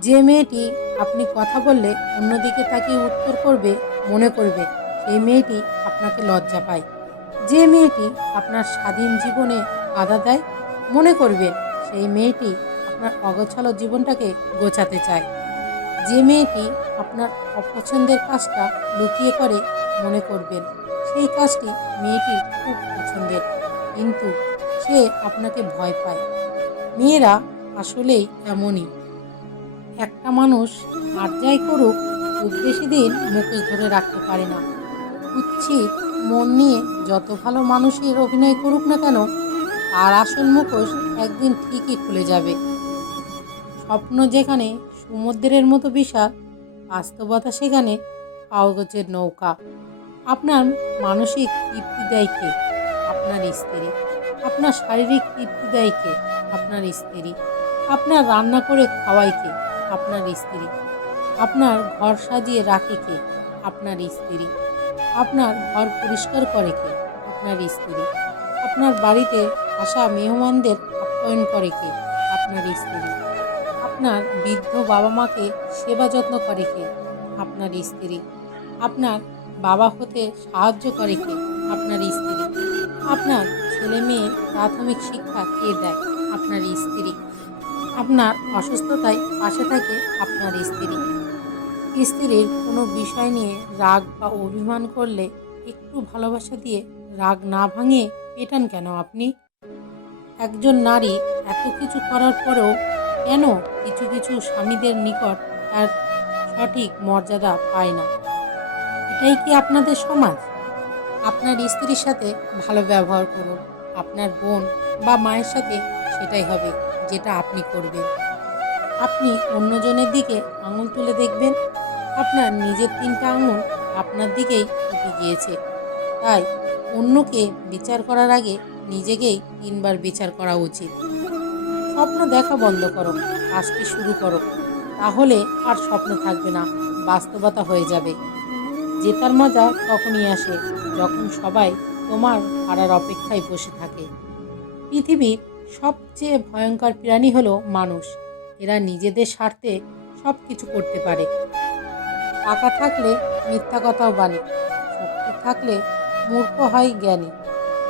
যে মেয়েটি আপনি কথা বললে অন্যদিকে তাকিয়ে উত্তর করবে মনে করবে, সেই মেয়েটি আপনাকে লজ্জা পায়। যে মেয়েটি আপনার স্বাধীন জীবনে বাধা দেয়, মনে করবেন সেই মেয়েটি আপনার অগোছালো জীবনটাকে গোছাতে চায়। যে মেয়েটি আপনার অপছন্দের কাজটা লুকিয়ে করে, মনে করবেন সেই কাজটি মেয়েটির খুব পছন্দের, কিন্তু সে আপনাকে ভয় পায়। মেয়েরা আসলেই এমনই। একটা মানুষ আর যাই করুক, খুব বেশি দিন মুখোশ ধরে রাখতে পারে না। কুৎসিত মন নিয়ে যত ভালো মানুষের অভিনয় করুক না কেন, তার আসল মুখোশ একদিন ঠিকই খুলে যাবে। স্বপ্ন যেখানে সমুদ্রের মতো বিশাল, বাস্তবতা সেখানে কাগজের নৌকা। আপনার মানসিক তৃপ্তি দেয় কে? আপনার স্ত্রী। আপনার শারীরিক তৃপ্তি দেয় কে? আপনার স্ত্রী। আপনার রান্না করে খাওয়ায় কে? আপনার স্ত্রী। আপনার ঘর সাজিয়ে রাখে কে? আপনার স্ত্রী। আপনার ঘর পরিষ্কার করে কে? আপনার স্ত্রী। আপনার বাড়িতে আসা মেহমানদের আপ্যায়ন করে কে? আপনার স্ত্রী। আপনার বৃদ্ধ বাবা মাকে সেবা যত্ন করে কে? আপনার স্ত্রী। আপনার বাবা হতে সাহায্য করে কে? আপনার স্ত্রী। আপনার ছেলে মেয়ের প্রাথমিক শিক্ষা কে দেয়? আপনার স্ত্রী। আপনার অসুস্থতায় পাশে থাকে আপনার স্ত্রী। স্ত্রীর কোনো বিষয় নিয়ে রাগ বা অভিমান করলে একটু ভালোবাসা দিয়ে রাগ না ভাঙিয়ে পেটান কেন আপনি? একজন নারী এত কিছু করার পরেও কেন কিছু কিছু স্বামীদের নিকট তার সঠিক মর্যাদা পায় না? এটাই কি আপনাদের সমাজ? আপনার স্ত্রীর সাথে ভালো ব্যবহার করুন। আপনার বোন বা মায়ের সাথে সেটাই হবে যেটা আপনি করবেন। আপনি অন্যজনের দিকে আঙুল তুলে দেখবেন, আপনার নিজের ৩টা আঙুল আপনার দিকেই উঠে গিয়েছে। তাই অন্যকে বিচার করার আগে নিজেকেই ৩ বার বিচার করা উচিত। স্বপ্ন দেখা বন্ধ করো, কাজটি শুরু করো। তাহলে আর স্বপ্ন থাকবে না, বাস্তবতা হয়ে যাবে। জেতার মজা তখনই আসে যখন সবাই তোমার হারার অপেক্ষায় বসে থাকে। পৃথিবীর সবচেয়ে ভয়ঙ্কর প্রাণী হলো মানুষ। এরা নিজেদের স্বার্থে সব কিছু করতে পারে। টাকা থাকলে মিথ্যা কথাও বলে, শক্তি থাকলে মূর্খ হয় জ্ঞানী।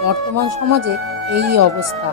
বর্তমান সমাজে এই অবস্থা।